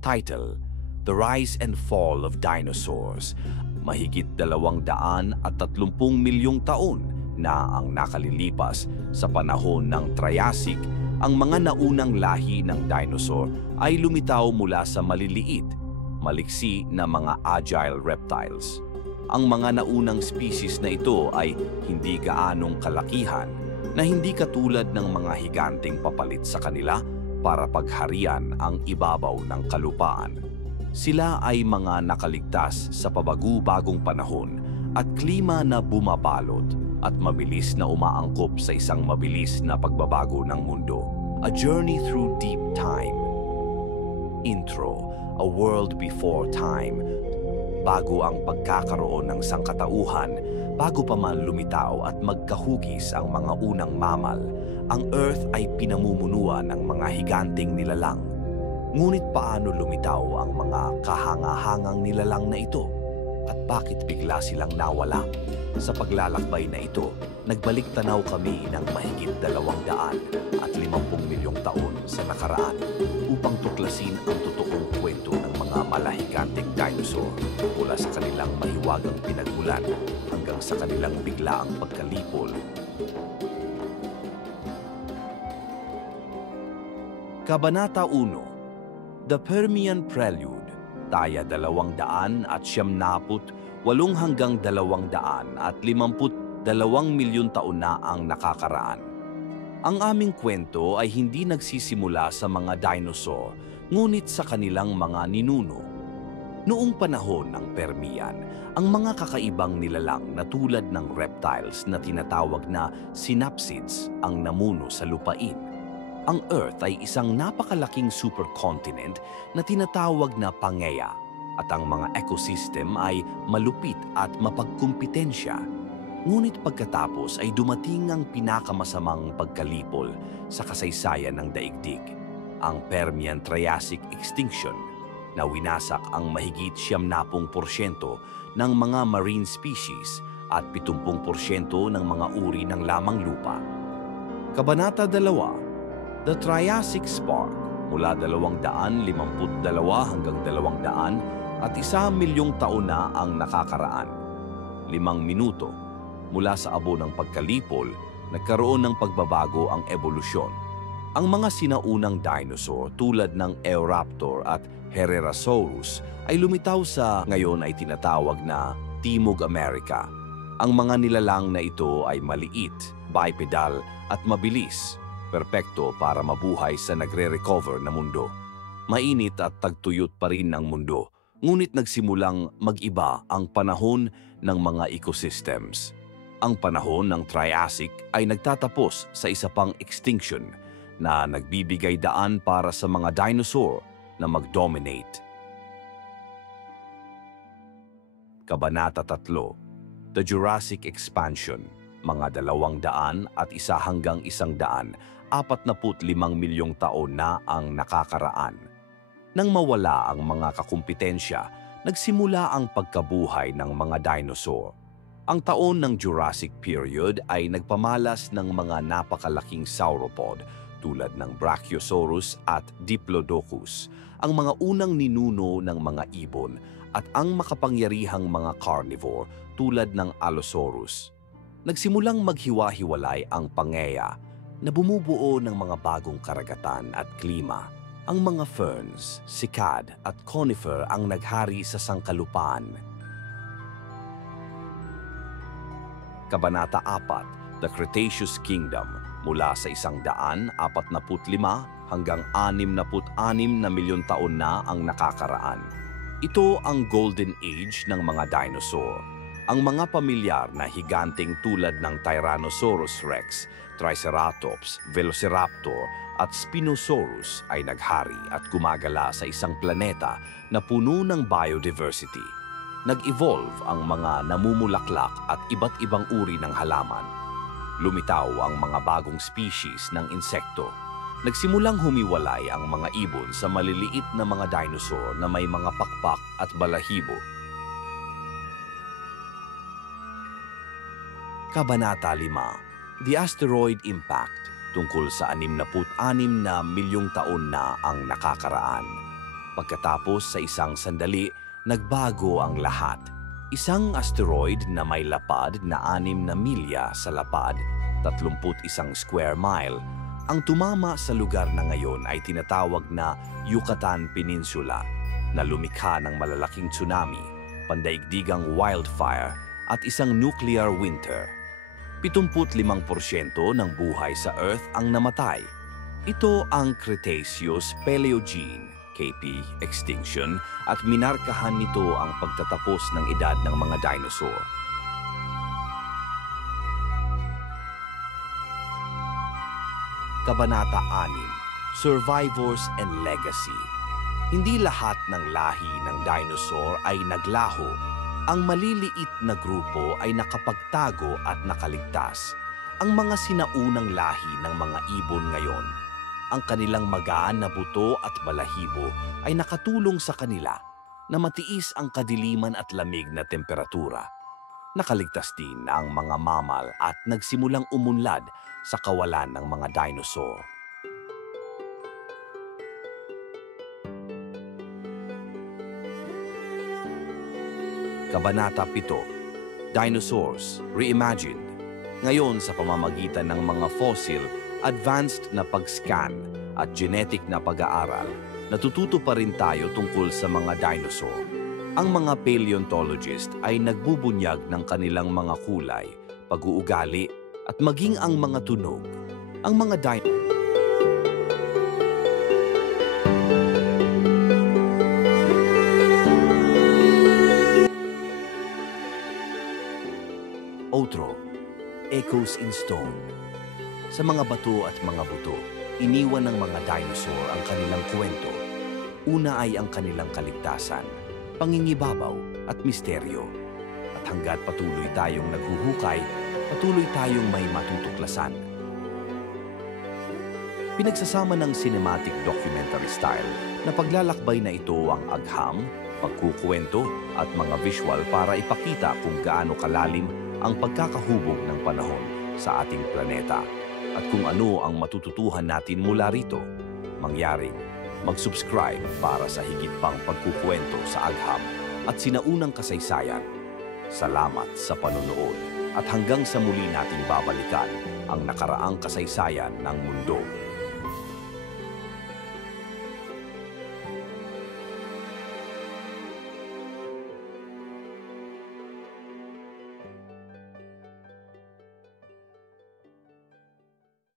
Title: The Rise and Fall of Dinosaurs. Mahigit 230 milyong taon na ang nakalilipas sa panahon ng Triassic, ang mga naunang lahi ng dinosaur ay lumitaw mula sa maliliit, maliksi na mga agile reptiles. Ang mga naunang species na ito ay hindi gaanong kalakihan, na hindi katulad ng mga higanteng papalit sa kanila para pagharian ang ibabaw ng kalupaan. Sila ay mga nakaligtas sa pabago-bagong panahon at klima na bumabalot at mabilis na umaangkop sa isang mabilis na pagbabago ng mundo. A Journey Through Deep Time. Intro: A World Before Time. Bago ang pagkakaroon ng sangkatauhan, bago pa man lumitaw at magkahugis ang mga unang mammal, ang Earth ay pinamumunuan ng mga higanteng nilalang. Ngunit paano lumitaw ang mga kahanga-hangang nilalang na ito? At bakit bigla silang nawala? Sa paglalakbay na ito, nagbalik tanaw kami ng mahigit 250 milyong taon sa nakaraan upang tuklasin ang totoong kwento ng mga malahiganteng dinosaur mula sa kanilang mahiwagang pinagmulan hanggang sa kanilang biglaang pagkalipol. Kabanata 1. The Permian Prelude. Taya 200 at 78 hanggang 252 milyon taon na ang nakakaraan. Ang aming kwento ay hindi nagsisimula sa mga dinosaur, ngunit sa kanilang mga ninuno. Noong panahon ng Permian, ang mga kakaibang nilalang na tulad ng reptiles na tinatawag na synapsids ang namuno sa lupain. Ang Earth ay isang napakalaking supercontinent na tinatawag na Pangaea, at ang mga ecosystem ay malupit at mapagkumpitensya. Ngunit pagkatapos ay dumating ang pinakamasamang pagkalipol sa kasaysayan ng daigdig, ang Permian-Triassic extinction, na winasak ang mahigit 70% ng mga marine species at 70% ng mga uri ng lamang lupa. Kabanata 2. The Triassic Spark, mula 252 hanggang 200 at 1 milyong taon na ang nakakaraan. 5 minuto, mula sa abo ng pagkalipol, nagkaroon ng pagbabago ang ebolusyon. Ang mga sinaunang dinosaur tulad ng Eoraptor at Herrerasaurus ay lumitaw sa ngayon ay tinatawag na Timog America. Ang mga nilalang na ito ay maliit, bipedal at mabilis, perpekto para mabuhay sa nagre-recover na mundo. Mainit at tagtuyot pa rin ang mundo, ngunit nagsimulang mag-iba ang panahon ng mga ecosystems. Ang panahon ng Triassic ay nagtatapos sa isa pang extinction na nagbibigay daan para sa mga dinosaur na mag-dominate. Kabanata 3. The Jurassic Expansion, mga 200 at 1 hanggang 145 milyong taon na ang nakakaraan. Nang mawala ang mga kakumpetensya, nagsimula ang pagkabuhay ng mga dinosaur. Ang taon ng Jurassic period ay nagpamalas ng mga napakalaking sauropod tulad ng Brachiosaurus at Diplodocus, ang mga unang ninuno ng mga ibon, at ang makapangyarihang mga carnivore tulad ng Allosaurus. Nagsimulang maghiwa-hiwalay ang Pangaea na bumubuo ng mga bagong karagatan at klima. Ang mga ferns, cycad at conifer ang naghari sa sangkalupaan. Kabanata 4. The Cretaceous Kingdom, mula sa 145 hanggang 66 na milyon taon na ang nakakaraan. Ito ang Golden Age ng mga dinosaur. Ang mga pamilyar na higanteng tulad ng Tyrannosaurus rex, Triceratops, Velociraptor at Spinosaurus ay naghari at gumagala sa isang planeta na puno ng biodiversity. Nag-evolve ang mga namumulaklak at iba't ibang uri ng halaman. Lumitaw ang mga bagong species ng insekto. Nagsimulang humiwalay ang mga ibon sa maliliit na mga dinosaur na may mga pakpak at balahibo. Kabanata 5. The Asteroid Impact, tungkol sa 66 na milyong taon na ang nakakaraan. Pagkatapos sa isang sandali, nagbago ang lahat. Isang asteroid na may lapad na 6 na milya sa lapad, 31 square mile, ang tumama sa lugar na ngayon ay tinatawag na Yucatan Peninsula, na lumikha ng malalaking tsunami, pandaigdigang wildfire at isang nuclear winter. 75% ng buhay sa Earth ang namatay. Ito ang Cretaceous Paleogene, KP extinction, at minarkahan nito ang pagtatapos ng edad ng mga dinosaur. Kabanata 6, Survivors and Legacy. Hindi lahat ng lahi ng dinosaur ay naglaho. Ang maliliit na grupo ay nakapagtago at nakaligtas. Ang mga sinaunang lahi ng mga ibon ngayon, ang kanilang magaan na buto at balahibo ay nakatulong sa kanila na matiis ang kadiliman at lamig na temperatura. Nakaligtas din ang mga mammal at nagsimulang umunlad sa kawalan ng mga dinosaur. Kabanata 7, Dinosaurs Reimagined. Ngayon sa pamamagitan ng mga fossil, advanced na pag-scan at genetic na pag-aaral, natututo pa rin tayo tungkol sa mga dinosaur. Ang mga paleontologist ay nagbubunyag ng kanilang mga kulay, pag-uugali, at maging ang mga tunog. Ang mga Otro, Echoes in Stone. Sa mga bato at mga buto, iniwan ng mga dinosaur ang kanilang kwento. Una ay ang kanilang kaligtasan, pangingibabaw at misteryo. At hanggat patuloy tayong naghuhukay, patuloy tayong may matutuklasan. Pinagsasama ng cinematic documentary style na paglalakbay na ito ang agham, pagkukwento at mga visual para ipakita kung gaano kalalim ang pagkakahubog ng panahon sa ating planeta at kung ano ang matututuhan natin mula rito. Mangyaring mag-subscribe para sa higit pang pagkukwento sa agham at sinaunang kasaysayan. Salamat sa panonood at hanggang sa muli nating babalikan ang nakaraang kasaysayan ng mundo.